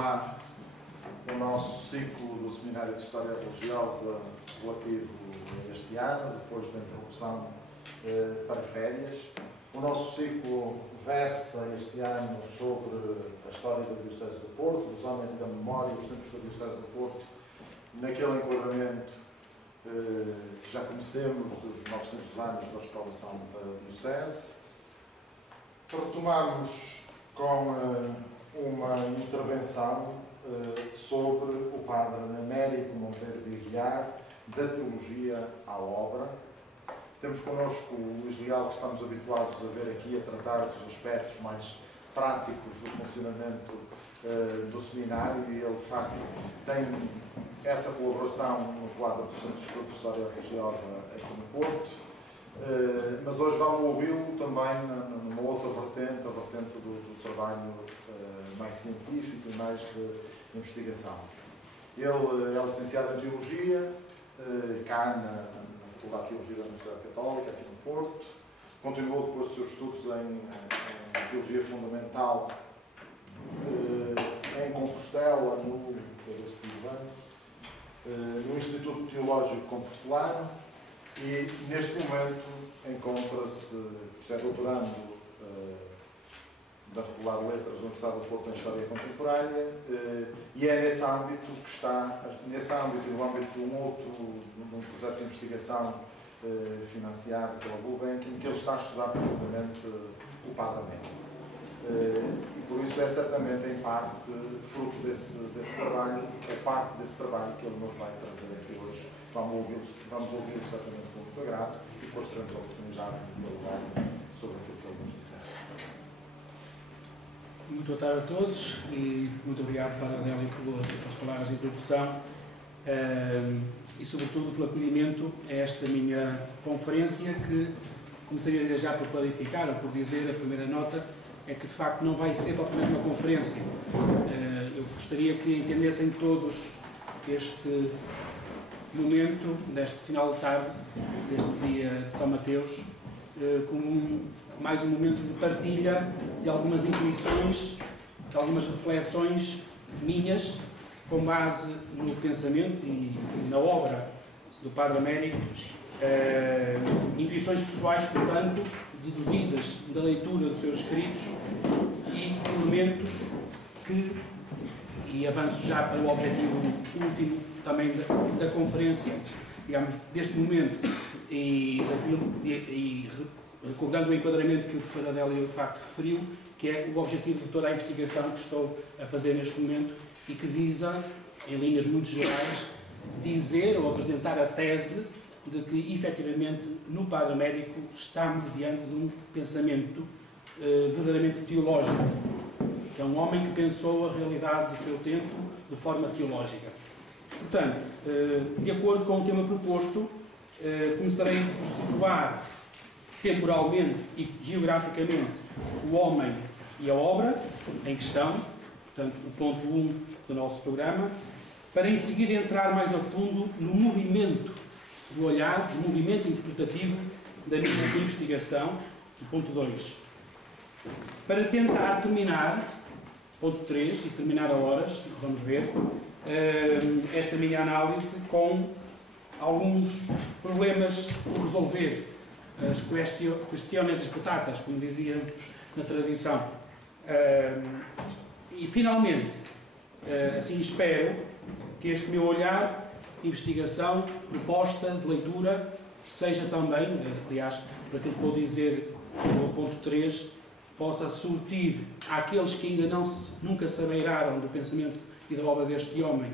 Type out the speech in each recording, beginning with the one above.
retomar o nosso ciclo do Seminário de História Religiosa relativo a este ano, depois da interrupção para férias. O nosso ciclo versa este ano sobre a história da Diocese do Porto, dos homens da memória, os tempos da Diocese do Porto, naquele enquadramento que já conhecemos dos 900 anos da restauração da Diocese. Retomamos com uma intervenção sobre o padre Américo Monteiro de Aguiar, da teologia à obra. Temos connosco o Luís Leal, que estamos habituados a ver aqui a tratar dos aspectos mais práticos do funcionamento do seminário, e ele, de facto, tem essa colaboração no quadro do Centro de Estudo de História Religiosa aqui no Porto. Mas hoje vamos ouvi-lo também numa outra vertente, a vertente do trabalho mais científico e mais de investigação. Ele é licenciado em Teologia, cá na Faculdade de Teologia da Universidade Católica, aqui no Porto. Continuou depois os seus estudos em Teologia Fundamental em Compostela, no Instituto Teológico Compostelano, e neste momento encontra-se, é doutorando da Faculdade de Letras da Universidade do Porto em História Contemporânea, e é nesse âmbito que está, nesse âmbito e no âmbito de um projeto de investigação financiado pela Gulbenkian, que ele está a estudar precisamente o Padre Américo. E por isso é certamente em parte fruto desse trabalho, é parte desse trabalho que ele nos vai trazer aqui hoje. Vamos ouvi-lo certamente com muito agrado, e depois teremos a oportunidade de dialogar sobre aquilo que ele nos disser. Muito boa tarde a todos e muito obrigado, Padre Adélio, pelas palavras de introdução e, sobretudo, pelo acolhimento a esta minha conferência, que começaria já por clarificar, ou por dizer, a primeira nota é que, de facto, não vai ser propriamente uma conferência. Eu gostaria que entendessem todos este momento, deste final de tarde, deste dia de São Mateus, como mais um momento de partilha de algumas intuições, de algumas reflexões minhas, com base no pensamento e na obra do Padre Américo, intuições pessoais, portanto, deduzidas da leitura dos seus escritos, e elementos que, e avanço já para o objetivo último também da conferência, digamos, deste momento, e recordando o enquadramento que o professor Adélio de facto referiu, que é o objetivo de toda a investigação que estou a fazer neste momento e que visa, em linhas muito gerais, dizer ou apresentar a tese de que, efetivamente, no Padre Américo estamos diante de um pensamento verdadeiramente teológico, que é um homem que pensou a realidade do seu tempo de forma teológica. Portanto, de acordo com o tema proposto, começarei por situar temporalmente e geograficamente o homem e a obra em questão, portanto, o ponto 1 do nosso programa, para em seguida entrar mais a fundo no movimento do olhar, no movimento interpretativo da minha investigação, o ponto 2. Para tentar terminar, ponto 3, e terminar a horas, vamos ver, esta minha análise com alguns problemas por resolver, as questões disputadas, como dizíamos na tradição. E, finalmente, assim espero que este meu olhar, investigação, proposta de leitura, seja também, aliás, por aquilo que vou dizer no ponto 3, possa surtir àqueles que ainda nunca se abeiraram do pensamento e da obra deste homem,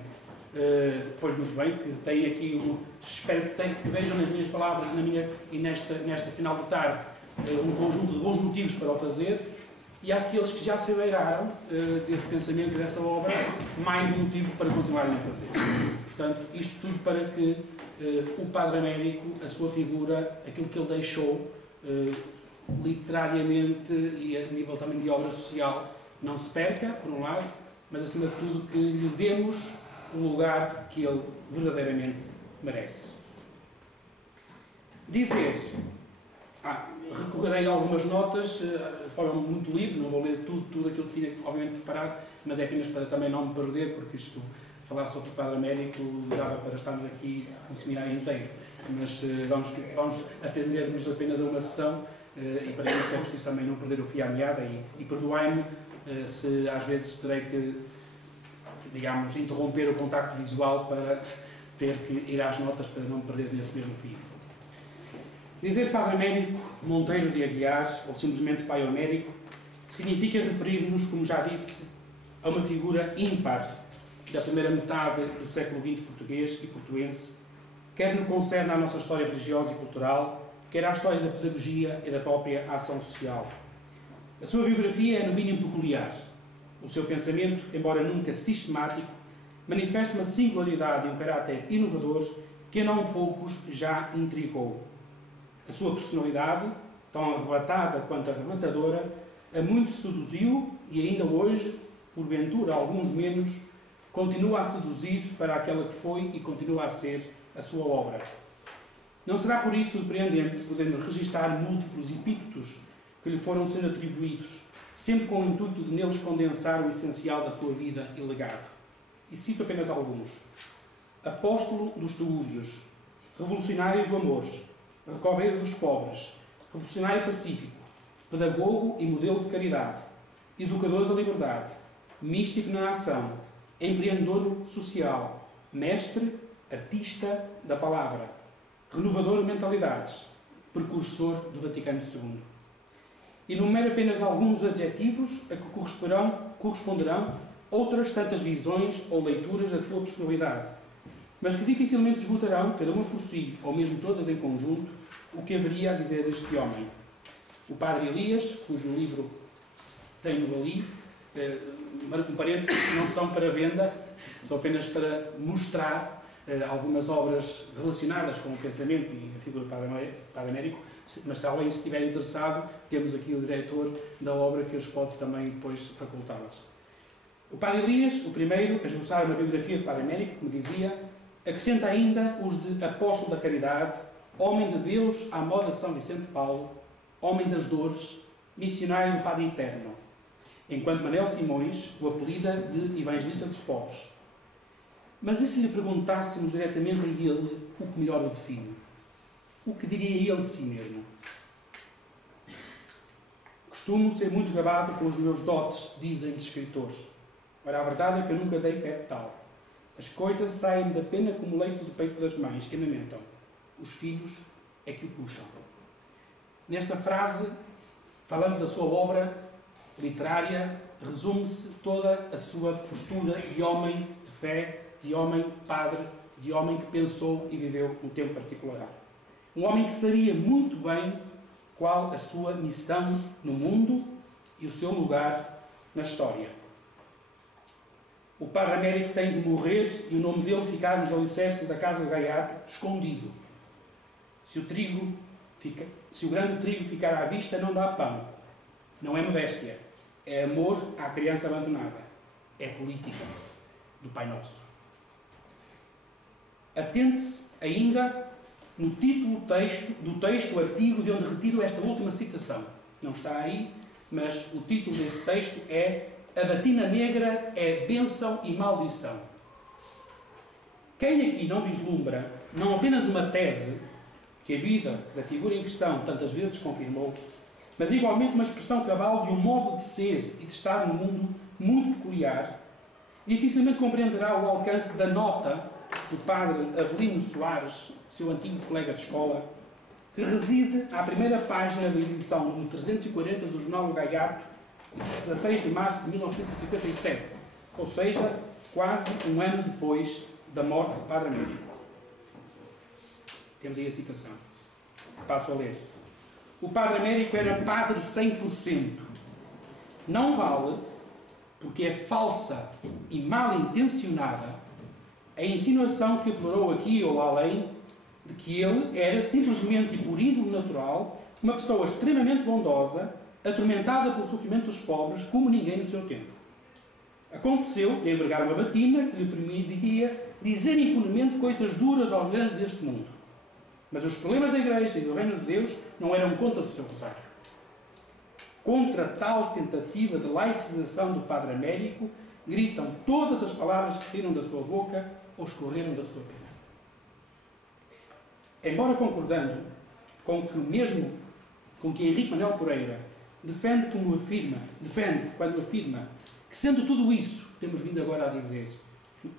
pois muito bem, que têm aqui, espero que vejam nas minhas palavras e nesta final de tarde um conjunto de bons motivos para o fazer, e àqueles que já se abeiraram desse pensamento e dessa obra, mais um motivo para continuarem a fazer. Portanto, isto tudo para que o Padre Américo, a sua figura, aquilo que ele deixou, literariamente e a nível também de obra social, não se perca, por um lado, mas acima de tudo que lhe demos o lugar que ele verdadeiramente merece. Dizer recorrerei a algumas notas de forma muito livre, não vou ler tudo aquilo que tinha, obviamente, preparado, mas é apenas para também não me perder, porque isto, falar sobre o Padre Américo, dava para estarmos aqui um seminário inteiro. Mas vamos atender-nos apenas a uma sessão e para isso é preciso também não perder o fio à meada e perdoai-me se às vezes terei que, digamos, interromper o contacto visual para ter que ir às notas para não me perder nesse mesmo fio. Dizer Padre Américo Monteiro de Aguiar, ou simplesmente Pai Américo, significa referir-nos, como já disse, a uma figura ímpar da primeira metade do século XX português e portuense, quer no que concerne à nossa história religiosa e cultural, quer à história da pedagogia e da própria ação social. A sua biografia é, no mínimo, peculiar. O seu pensamento, embora nunca sistemático, manifesta uma singularidade e um caráter inovador que a não poucos já intrigou. A sua personalidade, tão arrebatada quanto arrebatadora, a muitos seduziu e ainda hoje, porventura alguns menos, continua a seduzir para aquela que foi e continua a ser a sua obra. Não será por isso surpreendente podermos registar múltiplos epítetos que lhe foram sendo atribuídos, sempre com o intuito de neles condensar o essencial da sua vida e legado. E cito apenas alguns. Apóstolo dos teúrios, revolucionário do amor, recoveiro dos pobres, revolucionário pacífico, pedagogo e modelo de caridade, educador da liberdade, místico na ação, empreendedor social, mestre, artista da palavra, renovador de mentalidades, precursor do Vaticano II. Enumero apenas alguns adjetivos a que corresponderão outras tantas visões ou leituras da sua personalidade, mas que dificilmente esgotarão, cada uma por si, ou mesmo todas em conjunto, o que haveria a dizer deste homem. O Padre Elias, cujo livro tenho ali, um parênteses, não são para venda, são apenas para mostrar algumas obras relacionadas com o pensamento e a figura do Padre Américo, mas se alguém se estiver interessado, temos aqui o diretor da obra que os pode também depois facultá-las. O Padre Elias, o primeiro, a esboçar uma biografia de Padre Américo, como dizia, acrescenta ainda os de apóstolo da caridade, homem de Deus à moda de São Vicente de Paulo, homem das dores, missionário do Padre Eterno, enquanto Manuel Simões o apelida de evangelista dos pobres. Mas e se lhe perguntássemos diretamente a ele o que melhor o define? O que diria ele de si mesmo? Costumo ser muito gabado pelos meus dotes, dizem de escritor. Ora, a verdade é que eu nunca dei fé de tal. As coisas saem da pena como leito do peito das mães, que amamentam. Os filhos é que o puxam. Nesta frase, falando da sua obra literária, resume-se toda a sua postura de homem de fé, de homem padre, de homem que pensou e viveu um tempo particular. Um homem que sabia muito bem qual a sua missão no mundo e o seu lugar na história. O Padre Américo tem de morrer e o nome dele ficar nos alicerces da casa do gaiato, escondido. Se o grande trigo ficar à vista, não dá pão. Não é modéstia. É amor à criança abandonada. É política do Pai Nosso. Atente-se ainda no título do texto, artigo, de onde retiro esta última citação. Não está aí, mas o título desse texto é A Batina Negra é Bênção e Maldição. Quem aqui não vislumbra não apenas uma tese que a vida da figura em questão tantas vezes confirmou, mas igualmente uma expressão cabal de um modo de ser e de estar no mundo muito peculiar, dificilmente compreenderá o alcance da nota do padre Avelino Soares, seu antigo colega de escola, que reside à primeira página da edição número 340 do Jornal O Gaiato, 16 de março de 1957, ou seja, quase um ano depois da morte do Padre Américo. Temos aí a citação, que passo a ler. O Padre Américo era padre 100%. Não vale, porque é falsa e mal intencionada, a insinuação que aflorou aqui ou além de que ele era simplesmente e por índole natural uma pessoa extremamente bondosa, atormentada pelo sofrimento dos pobres como ninguém no seu tempo. Aconteceu de envergar uma batina que lhe permitiria dizer impunemente coisas duras aos grandes deste mundo. Mas os problemas da Igreja e do Reino de Deus não eram contra o seu rosário. Contra tal tentativa de laicização do Padre Américo, gritam todas as palavras que saíram da sua boca ou escorreram da sua pena. Embora concordando com que Henrique Manuel Pereira defende quando afirma que, sendo tudo isso que temos vindo agora a dizer,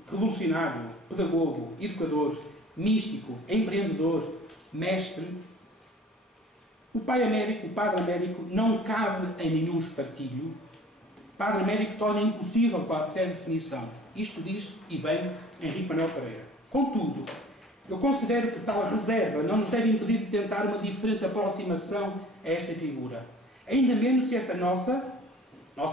revolucionário, pedagogo, educador, místico, empreendedor, mestre, o Padre Américo não cabe em nenhum espartilho. Padre Américo torna impossível qualquer definição. Isto diz, e bem, Henrique Manuel Pereira. Contudo, eu considero que tal reserva não nos deve impedir de tentar uma diferente aproximação a esta figura. Ainda menos se esta nossa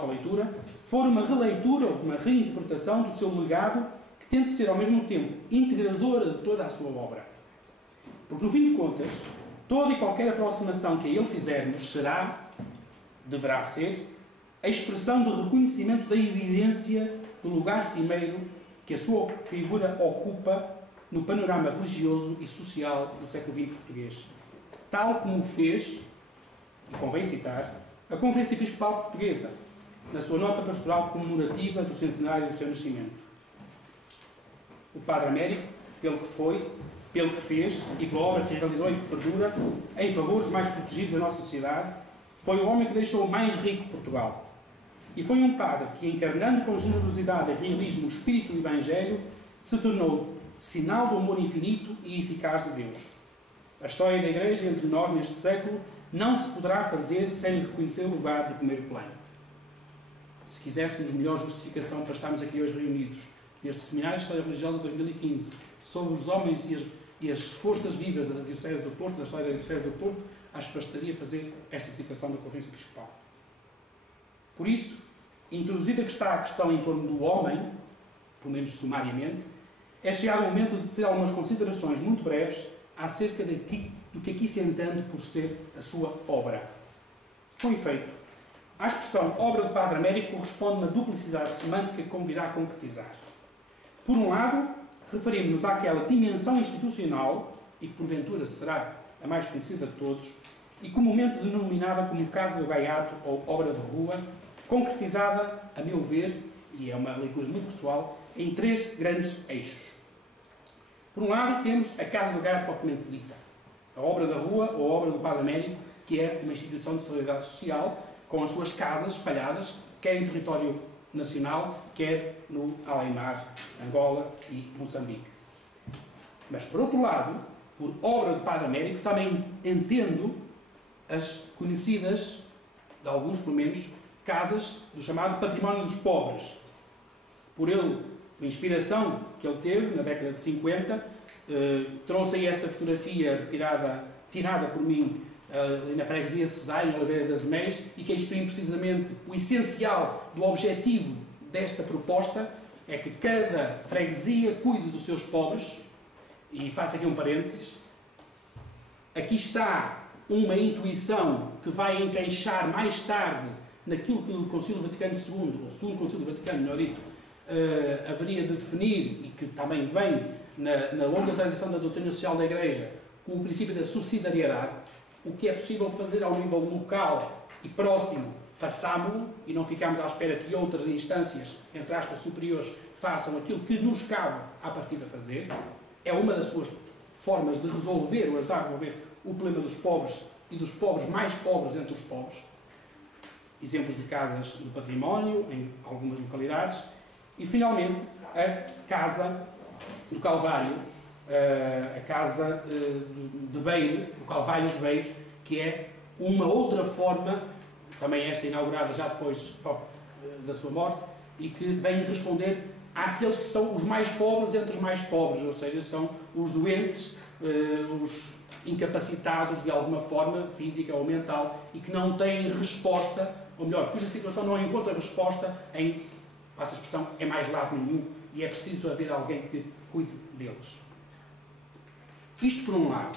leitura for uma releitura ou uma reinterpretação do seu legado que tente ser ao mesmo tempo integradora de toda a sua obra. Porque, no fim de contas, toda e qualquer aproximação que a ele fizermos deverá ser, a expressão de reconhecimento da evidência do lugar cimeiro que a sua figura ocupa no panorama religioso e social do século XX português, tal como o fez, e convém citar, a Conferência Episcopal Portuguesa, na sua nota pastoral comemorativa do centenário do seu nascimento. O Padre Américo, pelo que foi, pelo que fez e pela obra que realizou e que perdura em favor dos mais protegidos da nossa sociedade, foi o homem que deixou mais rico Portugal. E foi um padre que, encarnando com generosidade e realismo o espírito do Evangelho, se tornou sinal do amor infinito e eficaz de Deus. A história da Igreja entre nós neste século não se poderá fazer sem lhe reconhecer o lugar de primeiro plano. Se quiséssemos melhor justificação para estarmos aqui hoje reunidos neste Seminário de História Religiosa de 2015 sobre os homens e as forças vivas da Diocese do Porto, da história da Diocese do Porto, acho que bastaria fazer esta citação da Conferência Episcopal. Por isso, introduzida que está a questão em torno do homem, pelo menos sumariamente, é chegado o momento de dizer algumas considerações muito breves acerca do que aqui se entende por ser a sua obra. Com efeito, a expressão obra do Padre Américo corresponde a uma duplicidade semântica que convirá a concretizar. Por um lado, referimos-nos àquela dimensão institucional, e que porventura será a mais conhecida de todos, e comumente denominada como Casa do Gaiato ou Obra de Rua, concretizada, a meu ver, e é uma leitura muito pessoal, em três grandes eixos. Por um lado, temos a Casa do Gaiato propriamente dita, a Obra da Rua ou a Obra do Padre Américo, que é uma instituição de solidariedade social, com as suas casas espalhadas, quer em território nacional, quer no Alaimar, Angola e Moçambique. Mas, por outro lado, por obra do Padre Américo, também entendo as conhecidas, de alguns pelo menos, casas do chamado património dos pobres. Por ele, a inspiração que ele teve na década de 50, trouxe aí essa fotografia tirada por mim ali na freguesia de Cesário, em Oliveira das Meias, e que exprime precisamente o essencial do objetivo desta proposta, é que cada freguesia cuide dos seus pobres, e faço aqui um parênteses, aqui está uma intuição que vai encaixar mais tarde naquilo que o Concílio Vaticano II, ou o Segundo Concílio Vaticano, melhor dito, haveria de definir, e que também vem na longa tradição da doutrina social da Igreja, com o princípio da subsidiariedade. O que é possível fazer ao nível local e próximo, façámo-lo, e não ficamos à espera que outras instâncias, entre aspas, superiores, façam aquilo que nos cabe à partida fazer. É uma das suas formas de resolver, ou ajudar a resolver, o problema dos pobres e dos pobres mais pobres entre os pobres. Exemplos de casas do património, em algumas localidades. E, finalmente, a Casa do Calvário, a Casa de Beire, o Calvário de Beire, que é uma outra forma, também esta inaugurada já depois da sua morte, e que vem responder àqueles que são os mais pobres entre os mais pobres, ou seja, são os doentes, os incapacitados de alguma forma, física ou mental, e que não têm resposta, ou melhor, cuja situação não encontra resposta em, passa a expressão, é mais lado nenhum, e é preciso haver alguém que cuide deles. Isto por um lado.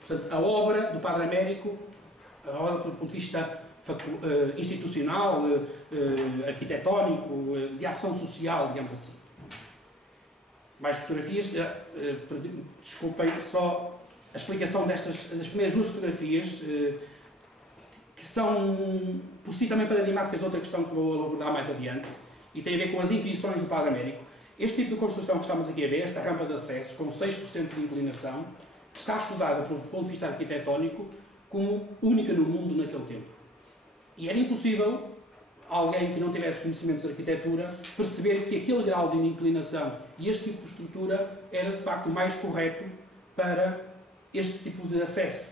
Portanto, a obra do Padre Américo, a obra do ponto de vista institucional, arquitetónico, de ação social, digamos assim. Mais fotografias. Desculpem, só a explicação das primeiras duas fotografias, que são por si também paradigmáticas de outra questão que vou abordar mais adiante, e tem a ver com as intuições do Padre Américo. Este tipo de construção que estamos aqui a ver, esta rampa de acesso com 6% de inclinação, está estudada, do ponto de vista arquitetónico, como única no mundo naquele tempo. E era impossível alguém que não tivesse conhecimentos de arquitetura perceber que aquele grau de inclinação e este tipo de estrutura era, de facto, o mais correto para este tipo de acesso.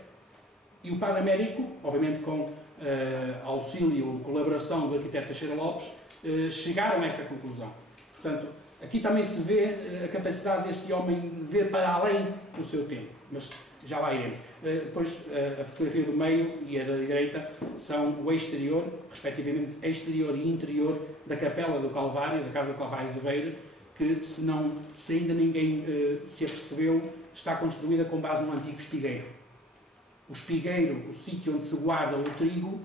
E o Padre Américo, obviamente com auxílio e colaboração do arquiteto Teixeira Lopes, chegaram a esta conclusão. Portanto, aqui também se vê a capacidade deste homem de ver para além do seu tempo, mas já lá iremos. Depois, a fotografia do meio e a da direita são o exterior, respectivamente exterior e interior, da Capela do Calvário, da Casa do Calvário de Beira, que, se ainda ninguém se apercebeu, está construída com base num antigo espigueiro. O espigueiro, o sítio onde se guarda o trigo,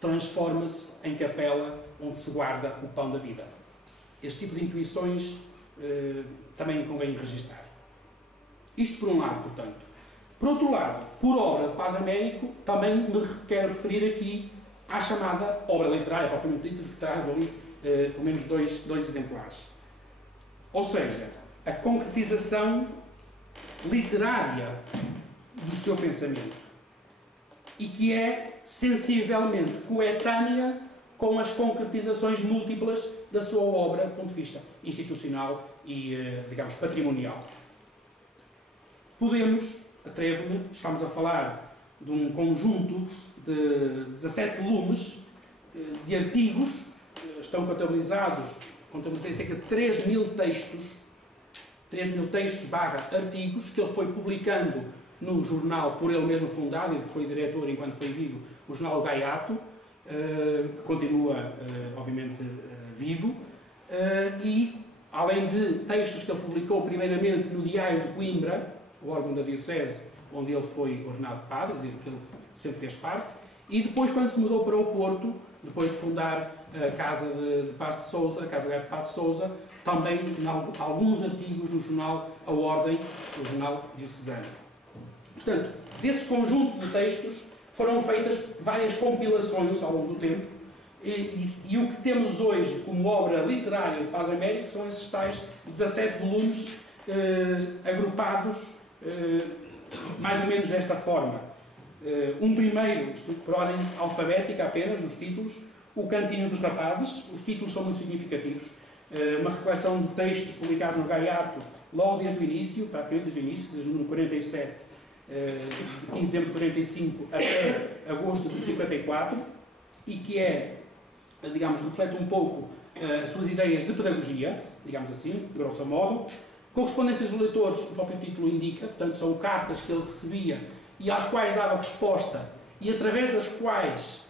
transforma-se em capela onde se guarda o pão da vida. Este tipo de intuições também convém registar. Isto por um lado, portanto. Por outro lado, por obra de Padre Américo, também me quero referir aqui à chamada obra literária, propriamente dita, que traz ali pelo menos dois exemplares. Ou seja, a concretização literária do seu pensamento, e que é sensivelmente coetânea com as concretizações múltiplas da sua obra do ponto de vista institucional e, digamos, patrimonial. Atrevo-me, estamos a falar de um conjunto de 17 volumes de artigos, estão contabilizei cerca de 3.000 textos / artigos, que ele foi publicando no jornal por ele mesmo fundado, e que foi diretor enquanto foi vivo, o jornal Gaiato, que continua, obviamente, vivo, e além de textos que ele publicou primeiramente no Diário de Coimbra, o órgão da Diocese, onde ele foi ordenado padre, que ele sempre fez parte, e depois, quando se mudou para o Porto, depois de fundar a Casa de Paz de Sousa, a Casa de Paz de Sousa, também alguns artigos no jornal A Ordem, o jornal diocesano. Portanto, desse conjunto de textos foram feitas várias compilações ao longo do tempo, e o que temos hoje como obra literária de Padre Américo são esses tais 17 volumes agrupados mais ou menos desta forma. Um primeiro, por ordem alfabética apenas, dos títulos, O Cantinho dos Rapazes. Os títulos são muito significativos. Uma reflexão de textos publicados no Gaiato logo desde o início, praticamente desde o início, desde o número 47, de 15 de dezembro de 45 até agosto de 54, e que digamos, reflete um pouco as suas ideias de pedagogia, digamos assim, grosso modo. Correspondências dos leitores, o próprio título indica, portanto, são cartas que ele recebia e às quais dava resposta, e através das quais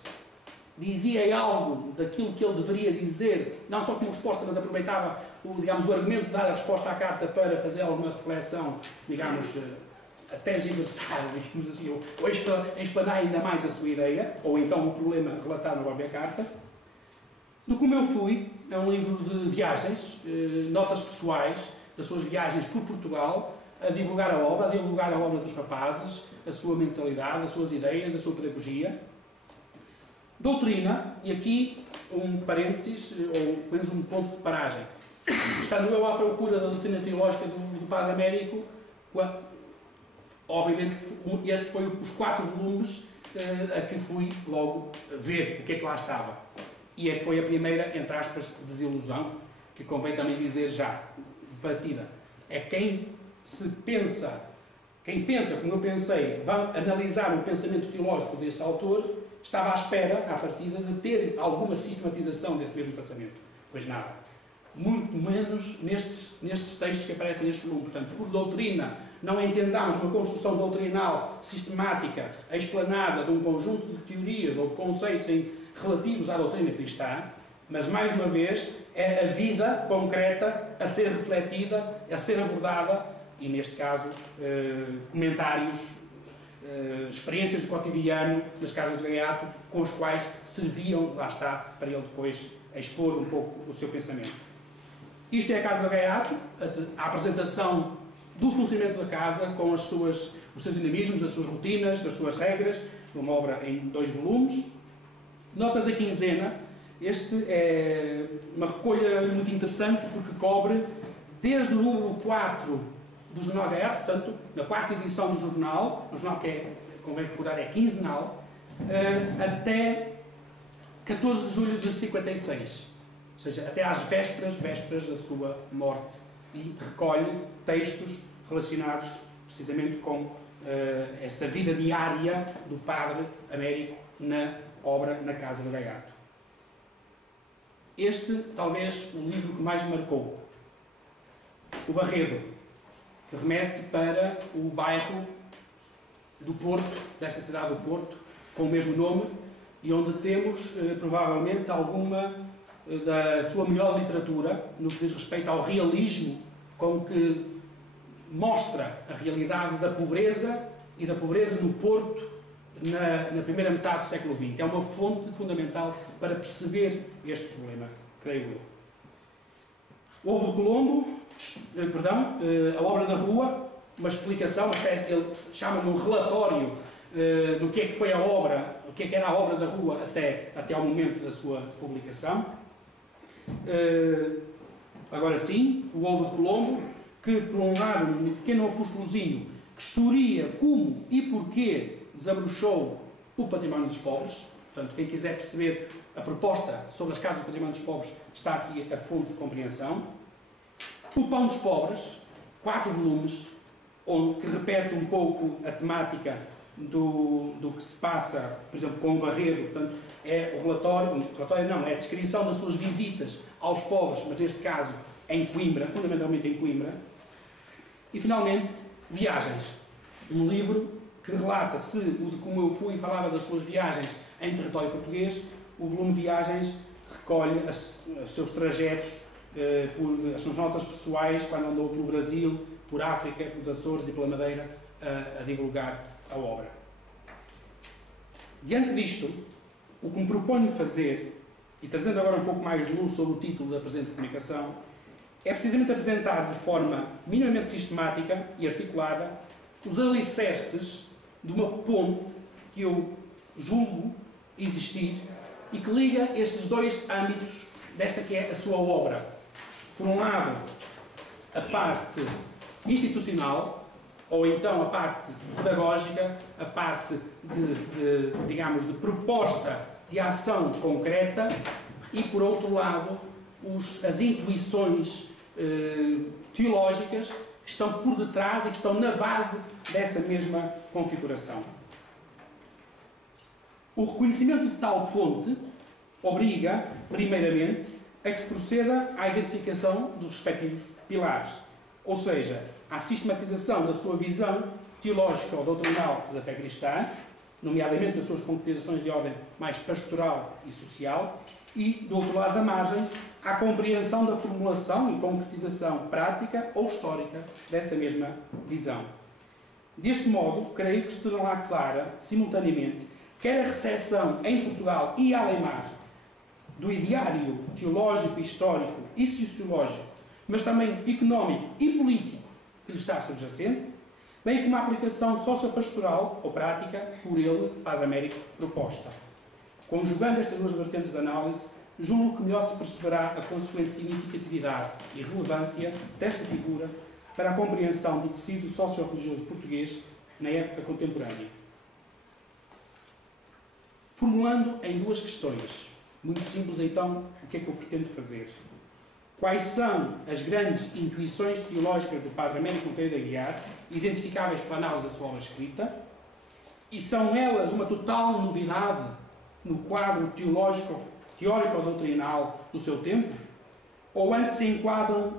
dizia algo daquilo que ele deveria dizer, não só como resposta, mas aproveitava o argumento de dar a resposta à carta para fazer alguma reflexão, digamos, até giversar, digamos assim, ou explanar ainda mais a sua ideia, ou então o problema relatado na própria carta. Do Como Eu Fui, é um livro de viagens, notas pessoais, das suas viagens por Portugal, a divulgar a obra dos rapazes, a sua mentalidade, as suas ideias, a sua pedagogia. Doutrina, e aqui um parênteses, ou pelo menos um ponto de paragem. Estando eu à procura da doutrina teológica do Padre Américo, obviamente este foi os 4 volumes a que fui logo ver o que é que lá estava. E foi a primeira, entre aspas, desilusão, que convém também dizer já, partida. É quem pensa, como eu pensei, vai analisar o pensamento teológico deste autor, estava à espera, à partida, de ter alguma sistematização desse mesmo pensamento. Pois nada. Muito menos nestes textos que aparecem neste volume. Portanto, por doutrina, não entendamos uma construção doutrinal sistemática, explanada de um conjunto de teorias ou de conceitos relativos à doutrina cristã, mas, mais uma vez, é a vida concreta a ser refletida, a ser abordada, e, neste caso, comentários, experiências do cotidiano nas casas de Gaiato, com os quais serviam, lá está, para ele depois expor um pouco o seu pensamento. Isto é a Casa de Gaiato, a apresentação do funcionamento da casa, com os os seus dinamismos, as suas rotinas, as suas regras, uma obra em 2 volumes. Notas da quinzena. Este é uma recolha muito interessante porque cobre desde o número 4 do Jornal Gaiato, portanto, na 4ª edição do jornal, um jornal que é, convém recordar, é quinzenal, até 14 de julho de 56, ou seja, até às vésperas da sua morte, e recolhe textos relacionados precisamente com essa vida diária do padre Américo na obra Na Casa do Gaiato. Este, talvez, o livro que mais me marcou. O Barredo, que remete para o bairro do Porto, desta cidade do Porto, com o mesmo nome, e onde temos, provavelmente, alguma da sua melhor literatura, no que diz respeito ao realismo com que mostra a realidade da pobreza e da pobreza no Porto na primeira metade do século XX. É uma fonte fundamental para perceber este problema, creio eu. O Ovo de Colombo, a Obra da Rua, uma explicação, uma espécie, ele chama-lhe um relatório do que é que foi a obra, o que é que era a Obra da Rua até ao momento da sua publicação. Agora sim, o Ovo de Colombo, que por um lado, um pequeno opúsculozinho, que historia como e porquê desabrochou o património dos pobres. Portanto, quem quiser perceber a proposta sobre as casas do património dos pobres, está aqui a fonte de compreensão. O Pão dos Pobres, 4 volumes, que repete um pouco a temática do que se passa, por exemplo, com o Barredo. Portanto, é o relatório não, é a descrição das suas visitas aos pobres, mas neste caso em Coimbra, fundamentalmente em Coimbra. E finalmente, Viagens, um livro que relata, se o de Como Eu Fui falava das suas viagens em território português, o volume Viagens recolhe os seus trajetos, as suas notas pessoais, quando andou pelo Brasil, por África, pelos Açores e pela Madeira, a divulgar a obra. Diante disto, o que me proponho fazer, e trazendo agora um pouco mais luz sobre o título da presente comunicação, é precisamente apresentar de forma minimamente sistemática e articulada os alicerces de uma ponte que eu julgo existir e que liga estes 2 âmbitos desta que é a sua obra. Por um lado, a parte institucional, ou então a parte pedagógica, a parte digamos, de proposta de ação concreta, e por outro lado, as intuições teológicas que estão por detrás e que estão na base dessa mesma configuração. O reconhecimento de tal ponte obriga, primeiramente, a que se proceda à identificação dos respectivos pilares, ou seja, à sistematização da sua visão teológica ou doutrinal da fé cristã, nomeadamente as suas concretizações de ordem mais pastoral e social, e, do outro lado da margem, à compreensão da formulação e concretização prática ou histórica dessa mesma visão. Deste modo, creio que se tornará clara, simultaneamente, quer a recepção em Portugal e além-mar do ideário teológico, histórico e sociológico, mas também económico e político que lhe está subjacente, bem como a aplicação sociopastoral ou prática por ele, Padre Américo, proposta. Conjugando estas 2 vertentes de análise, julgo que melhor se perceberá a consequente significatividade e relevância desta figura para a compreensão do tecido socio-religioso português na época contemporânea. Formulando em 2 questões, muito simples então, o que é que eu pretendo fazer? Quais são as grandes intuições teológicas do Padre Américo Monteiro de Aguiar, identificáveis pela análise da sua obra escrita, e são elas uma total novidade no quadro teórico-doutrinal do seu tempo? Ou antes se enquadram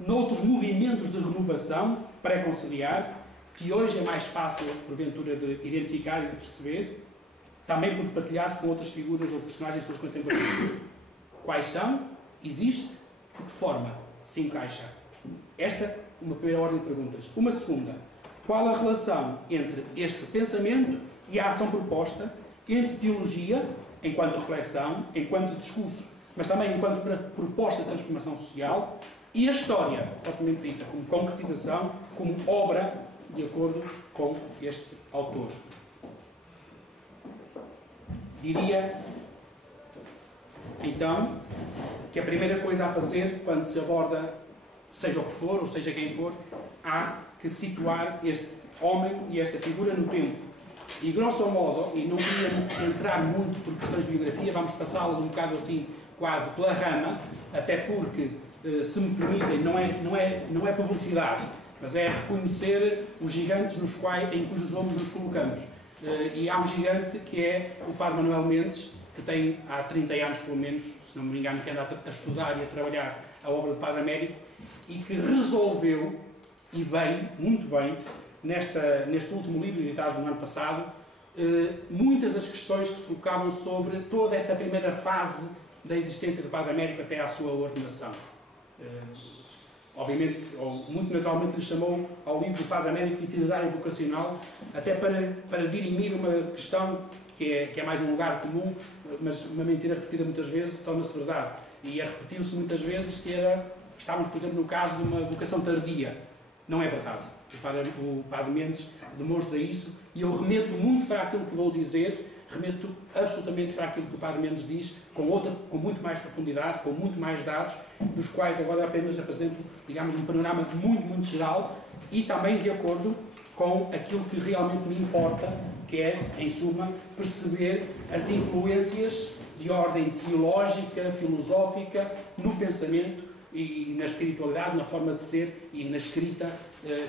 noutros movimentos de renovação pré-conciliar, que hoje é mais fácil, porventura, de identificar e de perceber, também por partilhar com outras figuras ou personagens seus contemporâneos? Quais são? Existe? De que forma se encaixa? Esta é uma primeira ordem de perguntas. Uma segunda: qual a relação entre este pensamento e a ação proposta, entre teologia, enquanto reflexão, enquanto discurso, mas também enquanto proposta de transformação social, e a história, propriamente dita, como concretização, como obra de acordo com este autor. Diria, então, que a primeira coisa a fazer quando se aborda, seja o que for, ou seja quem for, há que situar este homem e esta figura no tempo. E, grosso modo, e não queria entrar muito por questões de biografia, vamos passá-las um bocado assim, quase pela rama, até porque, se me permitem, não é publicidade, mas é reconhecer os gigantes em cujos ombros nos colocamos. E há um gigante que é o Padre Manuel Mendes, que tem há 30 anos, pelo menos, se não me engano, que anda a estudar e a trabalhar a obra do Padre Américo, e que resolveu, e bem, muito bem, neste último livro, editado no ano passado, muitas das questões que se focavam sobre toda esta primeira fase da existência do Padre Américo até à sua ordenação. Obviamente, ou muito naturalmente, lhe chamou ao livro do Padre Américo Itinerário Vocacional, até para dirimir uma questão que é mais um lugar comum, mas uma mentira repetida muitas vezes torna-se verdade. E repetiu-se muitas vezes que estávamos, por exemplo, no caso de uma vocação tardia. Não é verdade. O Padre Mendes demonstra isso, e eu remeto muito para aquilo que vou dizer, remeto absolutamente para aquilo que o Padre Mendes diz, com muito mais profundidade, com muito mais dados, dos quais agora apenas apresento, digamos, um panorama muito, muito geral, e também de acordo com aquilo que realmente me importa, que é, em suma, perceber as influências de ordem teológica, filosófica, no pensamento e na espiritualidade, na forma de ser e na escrita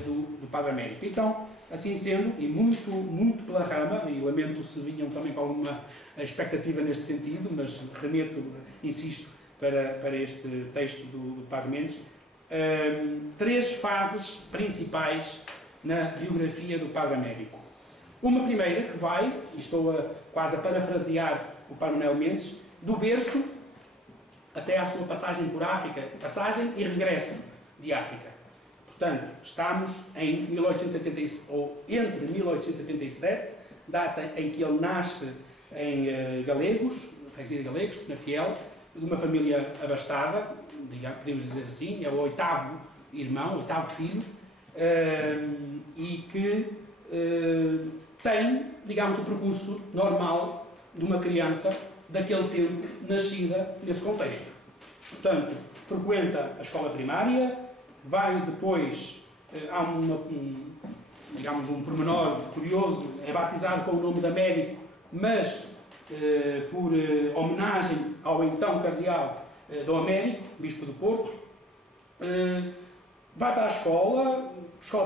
do Padre Américo. Então, assim sendo, e muito, muito pela rama, e lamento se vinham também com alguma expectativa neste sentido, mas remeto, insisto, para este texto do Padre Mendes, 3 fases principais na biografia do Padre Américo. Uma primeira que vai, e estou quase a parafrasear o Padre Manuel Mendes, do berço até à sua passagem por África, passagem e regresso de África. Portanto, estamos em 1877, ou entre 1877, data em que ele nasce em Galegos, freguesia de Galegos, na Fiel, de uma família abastada, podemos dizer assim, é o 8º irmão, 8º filho, e que tem, digamos, o percurso normal de uma criança daquele tempo nascida nesse contexto. Portanto, frequenta a escola primária, vai depois, há digamos, um pormenor curioso, é batizado com o nome de Américo, mas por homenagem ao então cardeal Dom Américo, bispo do Porto. Vai para a escola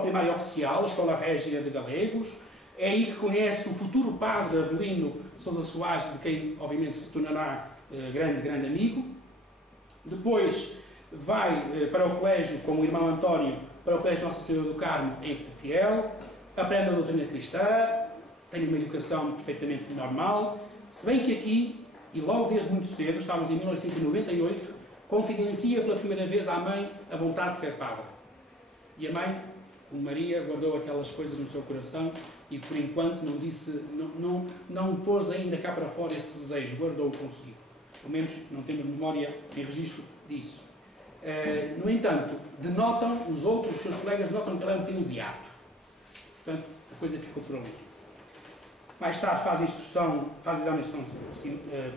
primária oficial, a Escola Régia de Galegos. É aí que conhece o futuro padre Avelino Sousa Soares, de quem, obviamente, se tornará grande amigo. Depois vai para o colégio, com o irmão António, para o colégio Nossa Senhora do Carmo, em Fiel. Aprende a doutrina cristã, tem uma educação perfeitamente normal. Se bem que aqui, e logo desde muito cedo, estávamos em 1998, confidencia pela primeira vez à mãe a vontade de ser padre. E a mãe, como Maria, guardou aquelas coisas no seu coração e, por enquanto, não disse, não pôs ainda cá para fora esse desejo, guardou-o consigo. Pelo menos não temos memória em registro disso. No entanto, denotam, os seus colegas notam que ele é um bocadinho beato. Portanto, a coisa ficou por ali. Mais tarde faz exame de instrução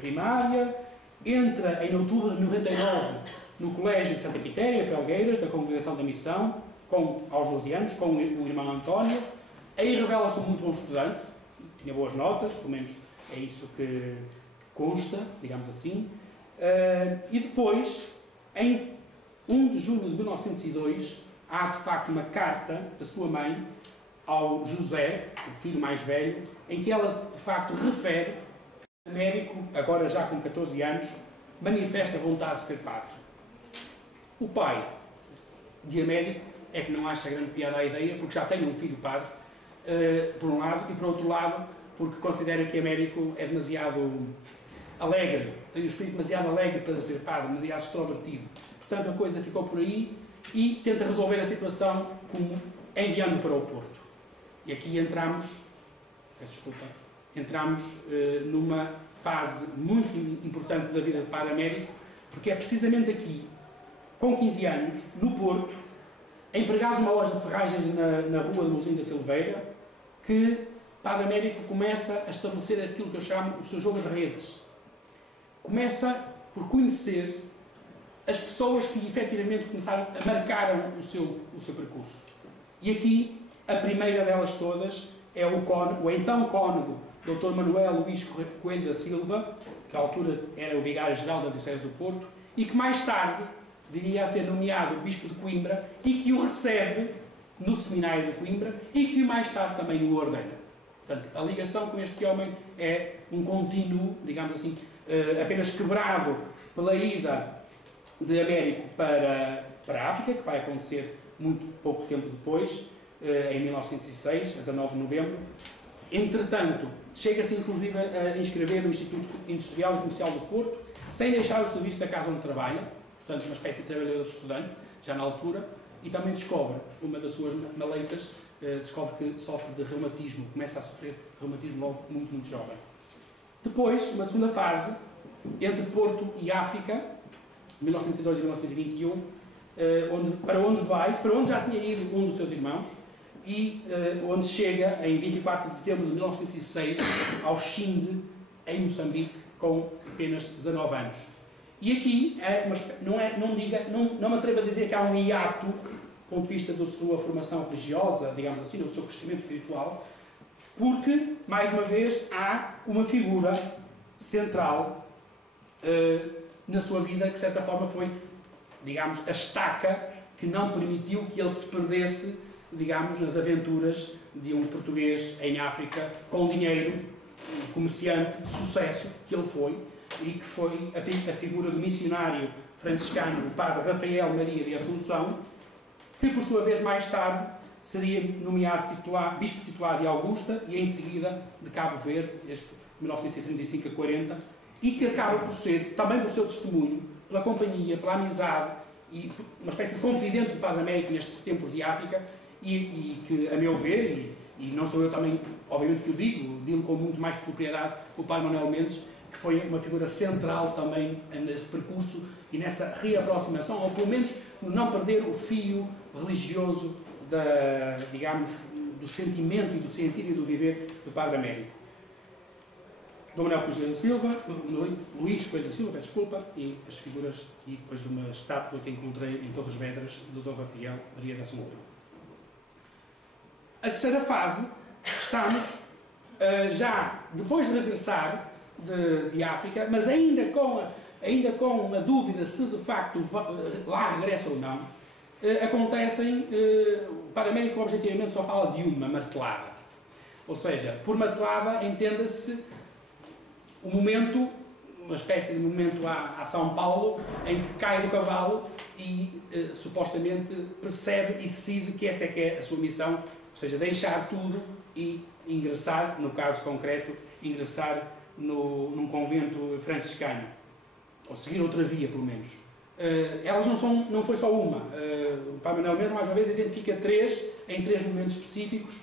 primária, entra em outubro de 99 no Colégio de Santa Quitéria, Felgueiras, da Congregação da Missão, aos 12 anos, com o irmão António. Aí revela-se um muito bom estudante, tinha boas notas, pelo menos é isso que consta, digamos assim. E depois, em 1 de junho de 1902, há de facto uma carta da sua mãe ao José, o filho mais velho, em que ela de facto refere que Américo, agora já com 14 anos, manifesta a vontade de ser padre. O pai de Américo é que não acha grande piada à ideia, porque já tem um filho padre, por um lado, e por outro lado, porque considera que Américo é demasiado alegre, tem um espírito demasiado alegre para ser padre, demasiado extrovertido. Portanto, a coisa ficou por aí e tenta resolver a situação enviando para o Porto. E aqui entramos numa fase muito importante da vida de Padre Américo, porque é precisamente aqui, com 15 anos, no Porto, é empregado numa loja de ferragens na rua de Mouzinho da Silveira, que Padre Américo começa a estabelecer aquilo que eu chamo o seu jogo de redes. Começa por conhecer as pessoas que efetivamente marcaram o seu percurso. E aqui, a primeira delas todas é o então cônego Dr. Manuel Luís Coelho da Silva, que à altura era o vigário-geral da Diocese do Porto, e que mais tarde viria a ser nomeado Bispo de Coimbra e que o recebe no Seminário de Coimbra e que mais tarde também o ordeina. Portanto, a ligação com este homem é um contínuo, digamos assim, apenas quebrado pela ida de Américo para a África, que vai acontecer muito pouco tempo depois, em 1906, a 19 de novembro. Entretanto, chega-se inclusive a inscrever no Instituto Industrial e Comercial do Porto, sem deixar o serviço da casa onde trabalha, portanto uma espécie de trabalhador estudante, já na altura, e também descobre uma das suas maleitas, descobre que sofre de reumatismo, começa a sofrer reumatismo logo muito, muito jovem. Depois, uma segunda fase, entre Porto e África, 1902 e 1921, para onde já tinha ido um dos seus irmãos, e onde chega em 24 de dezembro de 1906 ao Xinde, em Moçambique, com apenas 19 anos. E aqui não me atrevo a dizer que há um hiato do ponto de vista da sua formação religiosa, digamos assim, do seu crescimento espiritual, porque, mais uma vez, há uma figura central na sua vida que, de certa forma, foi, digamos, a estaca que não permitiu que ele se perdesse, digamos, nas aventuras de um português em África com dinheiro, um comerciante de sucesso que ele foi, e que foi a figura do missionário franciscano, o padre Rafael Maria de Assunção, que por sua vez mais tarde seria nomeado bispo titular de Augusta e em seguida de Cabo Verde, este 1935 a 40, e que acaba por ser, também pelo seu testemunho, pela companhia, pela amizade e uma espécie de confidente do Padre Américo nestes tempos de África, e que, a meu ver, e não sou eu também, obviamente, que o digo com muito mais propriedade, o Padre Manuel Mendes, que foi uma figura central também nesse percurso e nessa reaproximação, ou pelo menos no não perder o fio religioso digamos, do sentimento e do sentir e do viver do Padre Américo. Dom Manuel Coelho da Silva, Luís Coelho da Silva, peço desculpa, e as figuras, e depois uma estátua que encontrei em Torres Vedras, do Dom Rafael Maria da Assunção. A terceira fase, estamos já depois de regressar de África, mas ainda com a dúvida se de facto lá regressa ou não, acontecem, o Padre Américo objetivamente só fala de uma martelada. Ou seja, por martelada entenda-se o momento, uma espécie de momento a São Paulo, em que cai do cavalo e supostamente percebe e decide que essa é que é a sua missão, ou seja, deixar tudo e ingressar, no caso concreto, ingressar num convento franciscano, ou seguir outra via, pelo menos. Elas não foi só uma. O Padre Manuel mesmo, mais uma vez, identifica em três momentos específicos,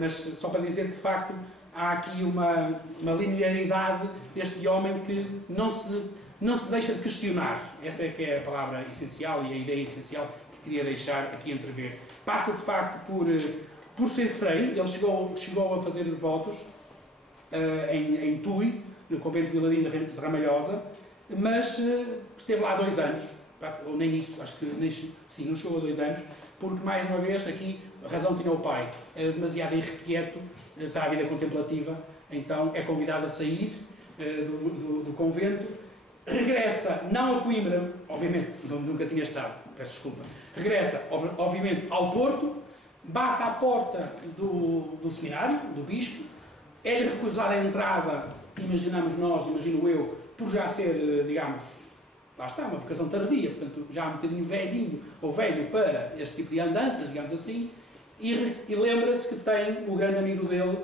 mas só para dizer que, de facto, há aqui uma linearidade deste homem que não se deixa de questionar. Essa é que é a palavra essencial e a ideia essencial que queria deixar aqui entrever. Passa, de facto, por ser frei. Ele chegou a fazer votos em Tui, no convento de Vilarinho de Ramalhosa, mas esteve lá 2 anos, ou nem isso, acho que não chegou a 2 anos, porque, mais uma vez, aqui a razão tinha o pai, era demasiado irrequieto, está a vida contemplativa, então é convidado a sair do convento, regressa, não a Coimbra, obviamente, onde nunca tinha estado, peço desculpa, regressa, obviamente, ao Porto, bate à porta do seminário, do bispo, é-lhe recusada a entrada, imagino eu, por já ser, digamos, lá está, uma vocação tardia, portanto, já um bocadinho velhinho, ou velho para este tipo de andanças, digamos assim, e lembra-se que tem o grande amigo dele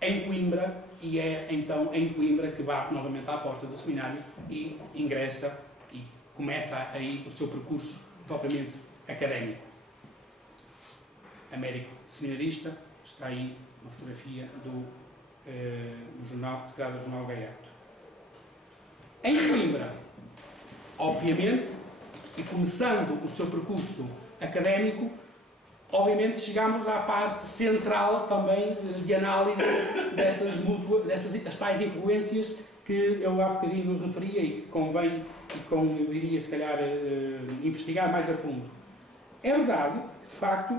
em Coimbra, e é então em Coimbra que bate novamente à porta do seminário e ingressa e começa aí o seu percurso propriamente académico. Américo seminarista, está aí uma fotografia do jornal, retirada do jornal Gaiato. Em Coimbra, obviamente, e começando o seu percurso académico, obviamente chegamos à parte central também de análise dessas tais influências que eu há bocadinho me referia e que convém e iria se calhar investigar mais a fundo. É verdade que, de facto,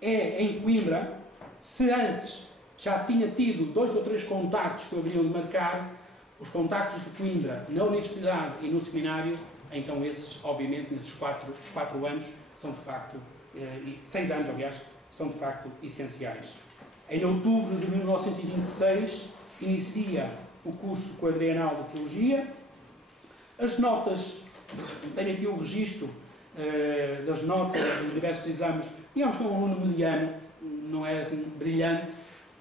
em Coimbra, se antes já tinha tido 2 ou 3 contactos que haveriam de marcar, os contactos de Coimbra na universidade e no seminário, então esses, obviamente, nesses 4 anos, são de facto, 6 anos, aliás, são de facto essenciais. Em outubro de 1926, inicia o curso quadrienal de Teologia. As notas, tenho aqui o registro das notas dos diversos exames, digamos que um aluno mediano, não é assim brilhante,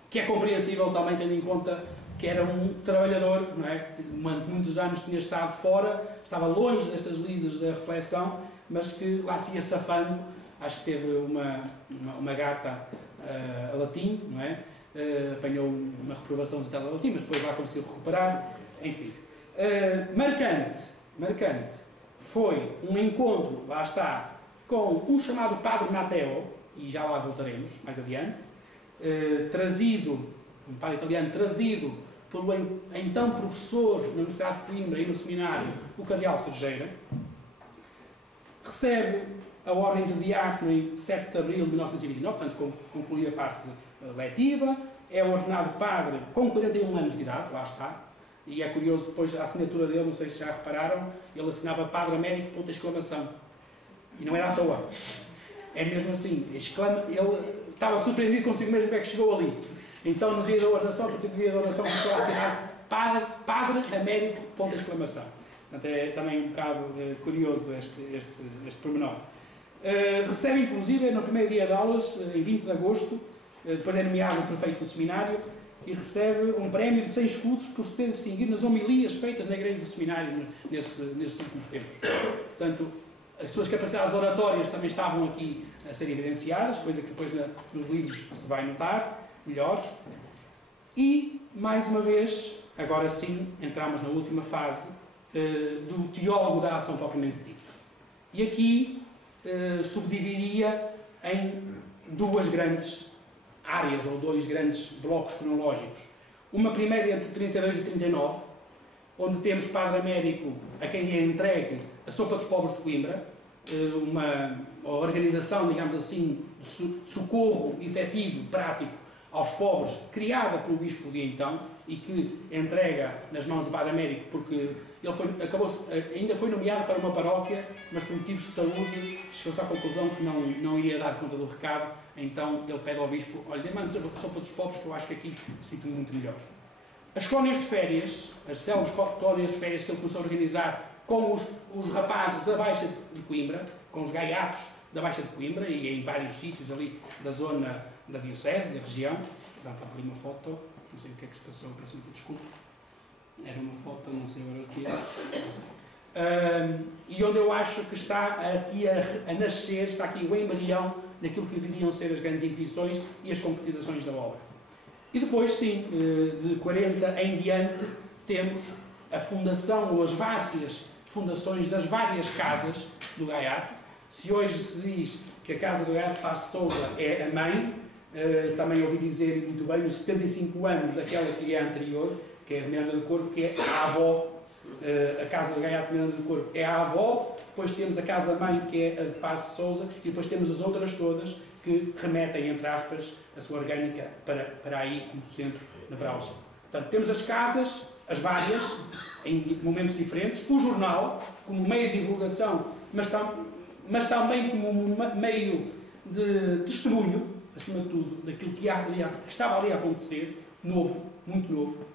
que é compreensível também tendo em conta que era um trabalhador, não é? Que durante muitos anos tinha estado fora, estava longe destas lides da reflexão, mas que lá se ia safando. Acho que teve uma gata a latim, não é? Apanhou uma reprovação de latim, mas depois lá conseguiu recuperar. Enfim. Marcante foi um encontro, lá está, com um chamado Padre Matteo, e já lá voltaremos mais adiante, um padre italiano trazido pelo então professor na Universidade de Coimbra e no seminário, o Cardeal Sergeira. Recebe a ordem de diácono em 7 de abril de 1929, portanto conclui a parte letiva, é ordenado padre com 41 anos de idade, lá está, e é curioso depois a assinatura dele, não sei se já repararam, ele assinava Padre Américo, ponto de exclamação, e não era à toa, é mesmo assim, ele estava surpreendido consigo mesmo que é que chegou ali. Então no dia da ordenação, a partir do dia da ordenação, começou a assinar Padre Américo, ponto de exclamação. Portanto, é também um bocado curioso este pormenor. Recebe, inclusive, no primeiro dia de aulas, em 20 de agosto, depois é nomeado prefeito do seminário, e recebe um prémio de 100 escudos por se ter distinguido nas homilias feitas na igreja do seminário nesses últimos tempos. Portanto, as suas capacidades oratórias também estavam aqui a ser evidenciadas, coisa que depois nos livros se vai notar melhor. E, mais uma vez, agora sim, entramos na última fase do teólogo da ação propriamente dito. E aqui subdividiria em 2 grandes áreas, ou 2 grandes blocos cronológicos. Uma primeira entre 32 e 39, onde temos Padre Américo, a quem é entregue a Sopa dos Pobres de Coimbra, uma organização, digamos assim, de socorro efetivo, prático, aos pobres, criada pelo Bispo de então, e que entrega nas mãos do Padre Américo, porque ele ainda foi nomeado para uma paróquia, mas por motivos de saúde chegou-se à conclusão que não iria dar conta do recado, então ele pede ao Bispo, olha, dê-me a Sopa dos Pobres, que eu acho que aqui sinto-me muito melhor. As colónias de férias, as célebres colónias de férias que ele começou a organizar com os rapazes da Baixa de Coimbra, com os gaiatos da Baixa de Coimbra, e em vários sítios ali da zona da Diocese, da região. Dá para ali uma foto, não sei o que é que se passou, peço desculpa. Era uma foto, não sei agora o que é. E onde eu acho que está aqui a nascer, está aqui o embrião daquilo que viriam ser as grandes inquisições e as concretizações da obra. E depois, sim, de 40 em diante, temos a fundação, ou as várias fundações das várias casas do Gaiato. Se hoje se diz que a casa do Gaiato Paço Sousa é a mãe, também ouvi dizer muito bem, nos 75 anos daquela que é a anterior, que é a de Miranda do Corvo, que é a avó, a casa do Gaiato de Miranda do Corvo é a avó, depois temos a casa-mãe, que é a de Paço Sousa, e depois temos as outras todas, que remetem, entre aspas, a sua orgânica para aí como centro nevrálgico. Portanto, temos as casas, as várias, em momentos diferentes, o jornal, como meio de divulgação, mas também como meio de testemunho, acima de tudo, daquilo que estava ali a acontecer, novo, muito novo.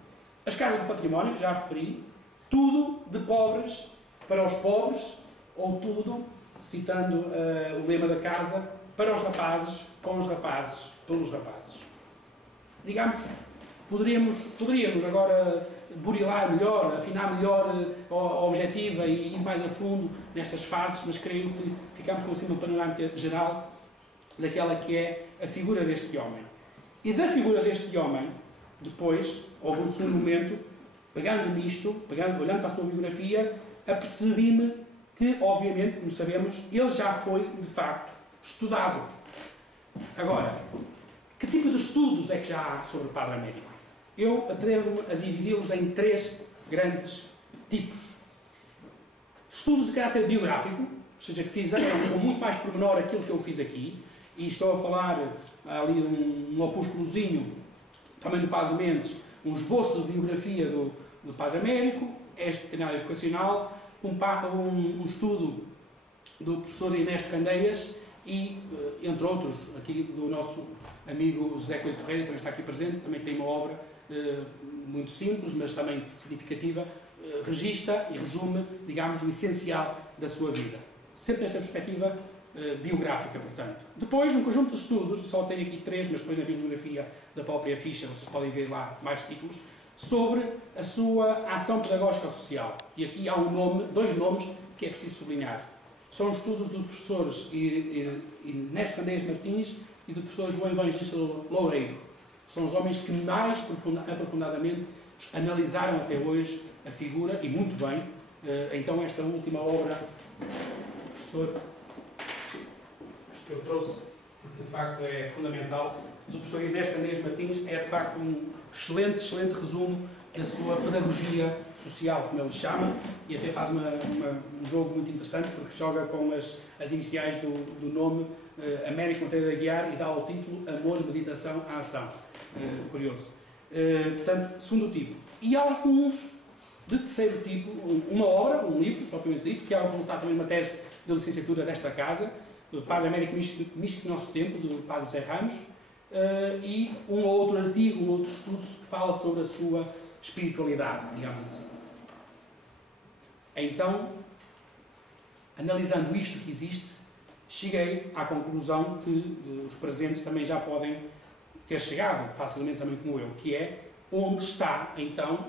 As casas de património, que já referi, tudo de pobres para os pobres, ou tudo, citando o lema da casa, para os rapazes, com os rapazes, pelos rapazes. Digamos, poderíamos agora burilar melhor, afinar melhor a objetiva e ir mais a fundo nestas fases, mas creio que ficamos com assim uma panorâmica geral daquela que é a figura deste homem. E da figura deste homem, depois, houve um segundo momento, pegando nisto, olhando para a sua biografia, apercebi-me que, obviamente, como sabemos, ele já foi, de facto, estudado. Agora, que tipo de estudos é que já há sobre o Padre Américo? Eu atrevo-me a dividi-los em 3 grandes tipos. Estudos de caráter biográfico, ou seja, que fizeram com muito mais pormenor aquilo que eu fiz aqui, e estou a falar ali de um opúsculozinho, também do Padre Mendes, um esboço de biografia do Padre Américo, este canário vocacional, um estudo do professor Inés de Candeias e, entre outros, aqui do nosso amigo José Coelho Ferreira, que também está aqui presente, também tem uma obra muito simples, mas também significativa, registra e resume, digamos, o essencial da sua vida. Sempre nessa perspectiva biográfica, portanto. Depois, um conjunto de estudos, só tenho aqui 3, mas depois na bibliografia da própria ficha, vocês podem ver lá mais títulos, sobre a sua ação pedagógica social. E aqui há 2 nomes que é preciso sublinhar. São estudos dos professores Inés Candeias Martins e do professor João Evangelista Loureiro. São os homens que mais aprofundadamente analisaram até hoje a figura, e muito bem. Então, esta última obra, professor, que eu trouxe, porque de facto é fundamental, do professor Inés Candeias Martins, é de facto um excelente resumo da sua pedagogia social, como ele chama, e até faz um jogo muito interessante, porque joga com as iniciais do nome Américo Monteiro de Aguiar e dá ao título Amor, Meditação, à Ação. Curioso. Portanto, segundo tipo. E alguns de terceiro tipo, uma obra, um livro, propriamente dito, que é o resultado também de uma tese de licenciatura desta casa, do Padre Américo Místico Nosso Tempo, do Padre José Ramos, e um outro artigo, um outro estudo que fala sobre a sua espiritualidade, digamos assim. Então, analisando isto que existe, cheguei à conclusão que os presentes também já podem ter chegado, facilmente também como eu, que é onde está, então,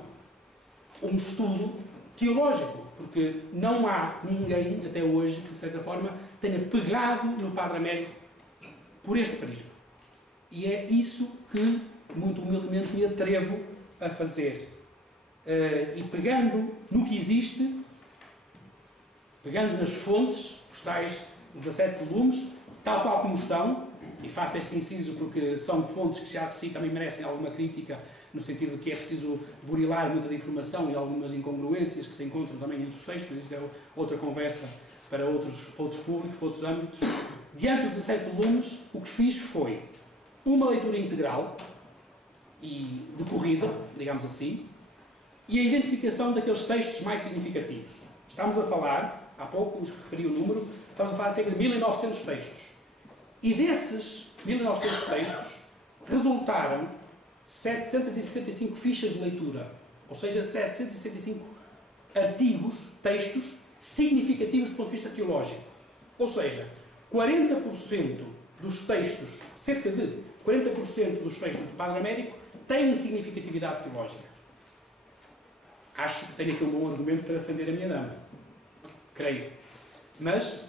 um estudo teológico, porque não há ninguém, até hoje, que de certa forma, tenha pegado no Padre Américo por este prisma. E é isso que, muito humildemente, me atrevo a fazer. E pegando no que existe, pegando nas fontes, os tais 17 volumes, tal qual como estão, e faço este inciso porque são fontes que já de si também merecem alguma crítica, no sentido de que é preciso burilar muita informação e algumas incongruências que se encontram também entre os textos, mas isto é outra conversa para outros públicos, para outros âmbitos. Diante dos 17 volumes, o que fiz foi uma leitura integral e de corrida, digamos assim, e a identificação daqueles textos mais significativos. Estamos a falar, há pouco os referi o número, estamos a falar de cerca de 1900 textos. E desses 1900 textos, resultaram 765 fichas de leitura, ou seja, 765 artigos, textos, significativos do ponto de vista teológico. Ou seja, 40% dos textos, cerca de 40% dos textos do Padre Américo têm significatividade teológica. Acho que tenho aqui um bom argumento para defender a minha dama. Creio. Mas,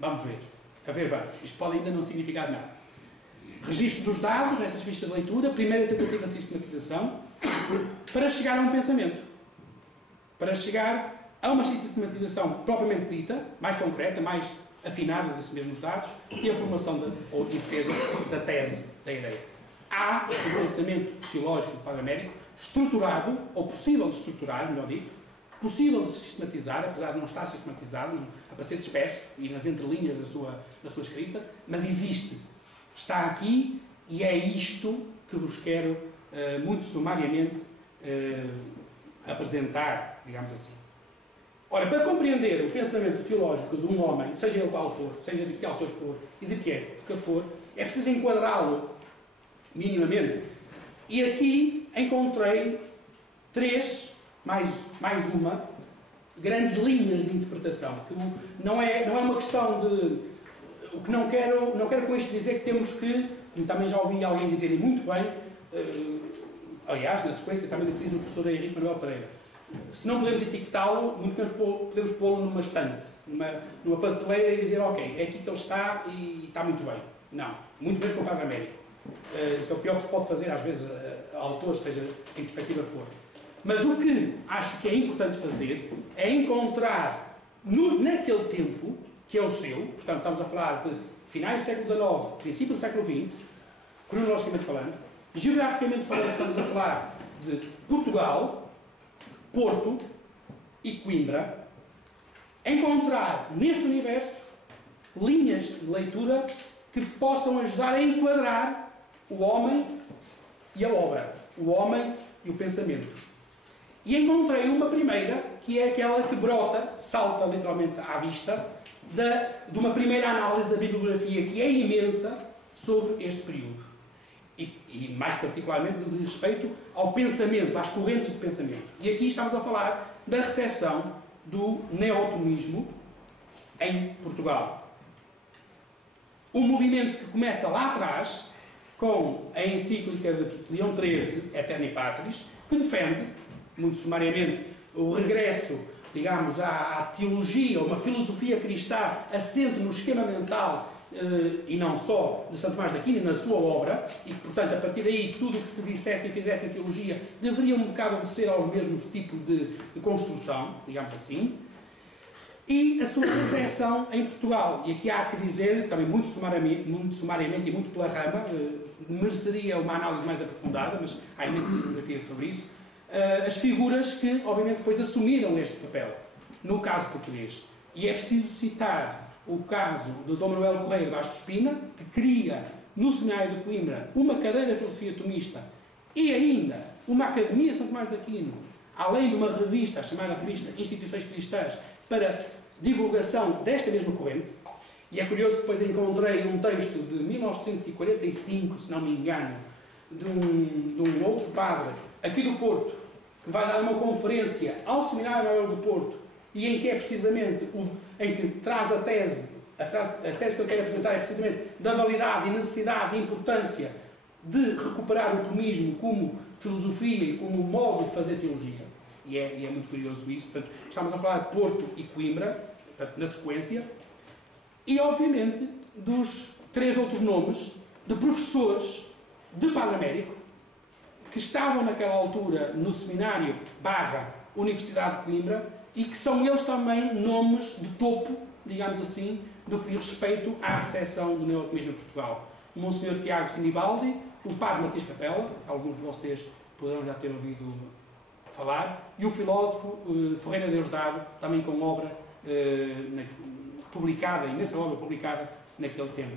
vamos ver. A ver, vamos. Isto pode ainda não significar nada. Registro dos dados, nessas fichas de leitura, primeira tentativa de sistematização, para chegar a um pensamento. Para chegar a uma sistematização propriamente dita, mais concreta, mais afinada desses mesmos dados, e a formação ou defesa da tese, da ideia. Há um pensamento teológico do Padre Américo estruturado, ou possível de estruturar, melhor dito, possível de sistematizar, apesar de não estar sistematizado, a parecer disperso e nas entrelinhas da sua escrita, mas existe, está aqui, e é isto que vos quero, muito sumariamente, apresentar, digamos assim. Ora, para compreender o pensamento teológico de um homem, seja ele qual autor, seja de que autor for e de que época for, é preciso enquadrá-lo minimamente. E aqui encontrei 3, mais uma, grandes linhas de interpretação, que não é uma questão de... O que não quero com isto dizer que temos que, como também já ouvi alguém dizer e muito bem, aliás, na sequência também do que diz o professor Henrique Manuel Pereira, se não podemos etiquetá-lo, muito menos podemos pô-lo numa estante, numa prateleira e dizer, ok, é aqui que ele está e está muito bem. Não, muito menos com o Padre Américo. Isso é o pior que se pode fazer, às vezes, a autor, seja em que perspectiva for. Mas o que acho que é importante fazer é encontrar, naquele tempo, que é o seu, portanto, estamos a falar de finais do século XIX, princípio do século XX, cronologicamente falando. Geograficamente falando, estamos a falar de Portugal, Porto e Coimbra. Encontrar neste universo linhas de leitura que possam ajudar a enquadrar o homem e a obra, o homem e o pensamento. E encontrei uma primeira, que é aquela que brota, salta literalmente à vista, de uma primeira análise da bibliografia, que é imensa, sobre este período. E mais particularmente no que diz respeito ao pensamento, às correntes de pensamento. E aqui estamos a falar da recepção do neotomismo em Portugal. Um movimento que começa lá atrás, com a encíclica de Leão XIII, Aeterni Patris, que defende, muito sumariamente, o regresso, digamos, à teologia, uma filosofia cristã assente no esquema mental e não só de Santo Tomás de Aquino, na sua obra, e que, portanto, a partir daí, tudo o que se dissesse e fizesse em teologia deveria um bocado obedecer aos mesmos tipos de construção, digamos assim, e a sua recepção em Portugal. E aqui há que dizer, também muito sumariamente e muito pela rama, mereceria uma análise mais aprofundada, mas há imensa bibliografia sobre isso, as figuras que, obviamente, depois assumiram este papel, no caso português. E é preciso citar o caso de Dom Manuel Correia de Bastos Espina, que cria no Seminário de Coimbra uma cadeira de filosofia tomista e ainda uma Academia São Tomás de Aquino, além de uma revista, a chamada revista Instituições Cristãs, para divulgação desta mesma corrente. E é curioso que depois encontrei um texto de 1945, se não me engano, de um outro padre aqui do Porto, que vai dar uma conferência ao Seminário Maior do Porto, e em que é precisamente, em que traz a tese que eu quero apresentar é precisamente da validade e necessidade e importância de recuperar o tomismo como filosofia e como modo de fazer teologia. E é muito curioso isso. Portanto, estamos a falar de Porto e Coimbra, portanto, na sequência, e obviamente dos 3 outros nomes de professores de Padre Américo que estavam naquela altura no seminário / Universidade de Coimbra e que são eles também nomes de topo, digamos assim, do que diz respeito à recepção do neotomismo em Portugal. O Monsenhor Tiago Sinibaldi, o Padre Matias Capela, alguns de vocês poderão já ter ouvido falar, e o filósofo Ferreira Deusdado, também com obra publicada, imensa obra publicada naquele tempo.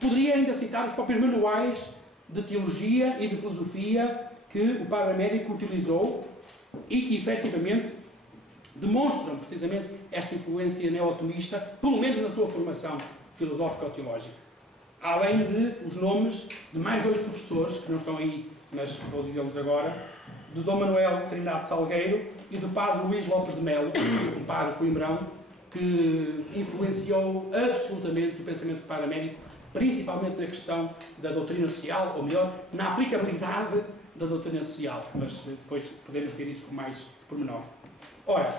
Poderia ainda citar os próprios manuais de teologia e de filosofia que o Padre Américo utilizou e que, efetivamente, demonstram precisamente esta influência neotomista, pelo menos na sua formação filosófica ou teológica. Além de os nomes de mais 2 professores, que não estão aí, mas vou dizê-los agora, do Dom Manuel Trindade Salgueiro e do Padre Luís Lopes de Melo, um padre coimbrão, que influenciou absolutamente o pensamento do Padre Américo, principalmente na questão da doutrina social, ou melhor, na aplicabilidade da doutrina social. Mas depois podemos ver isso com mais pormenor. Ora,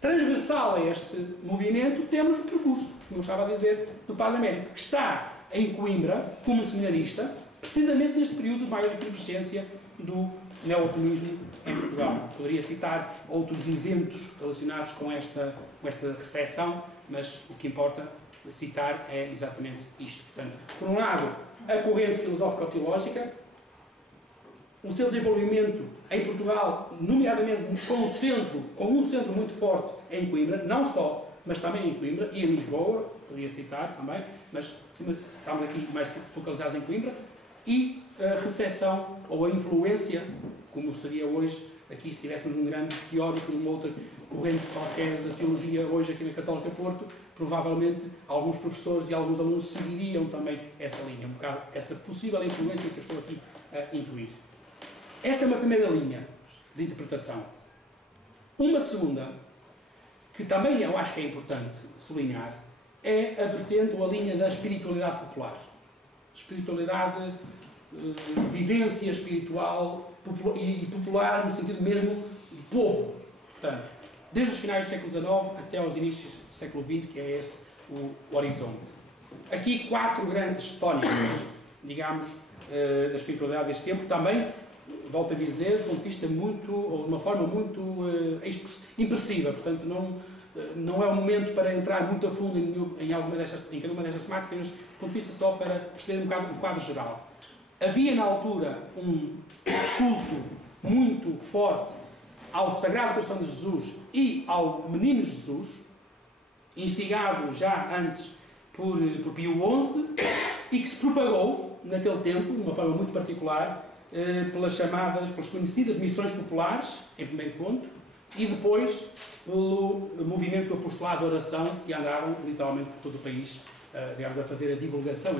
transversal a este movimento temos o percurso, como eu estava a dizer, do Padre Américo, que está em Coimbra, como seminarista, precisamente neste período de maior efervescência do neotomismo em Portugal. Poderia citar outros eventos relacionados com esta recepção, mas o que importa citar é exatamente isto. Portanto, por um lado, a corrente filosófico-teológica, o seu desenvolvimento em Portugal, nomeadamente com um centro muito forte em Coimbra, não só, mas também em Coimbra e em Lisboa, poderia citar também, mas estamos aqui mais focalizados em Coimbra, e a recepção ou a influência, como seria hoje, aqui se tivéssemos um grande teórico numa outra corrente qualquer da teologia hoje aqui na Católica Porto, provavelmente alguns professores e alguns alunos seguiriam também essa linha, um bocado essa possível influência que eu estou aqui a intuir. Esta é uma primeira linha de interpretação. Uma segunda, que também eu acho que é importante sublinhar, é a vertente ou a linha da espiritualidade popular. Espiritualidade, vivência espiritual e popular no sentido mesmo de povo. Portanto, desde os finais do século XIX até aos inícios do século XX, que é esse o horizonte. Aqui 4 grandes tónicas, digamos, da espiritualidade deste tempo, também, volto a dizer, de um ponto de vista muito, ou de uma forma muito impressiva, portanto, não não é o momento para entrar muito a fundo em cada uma destas temáticas, mas do ponto de vista só para perceber um bocado o quadro geral. Havia na altura um culto muito forte ao Sagrado Coração de Jesus e ao Menino Jesus, instigado já antes por Pio XI, e que se propagou naquele tempo, de uma forma muito particular, pelas conhecidas missões populares, em primeiro ponto, e depois pelo movimento do apostolado de oração, que andaram literalmente por todo o país, digamos, a fazer a divulgação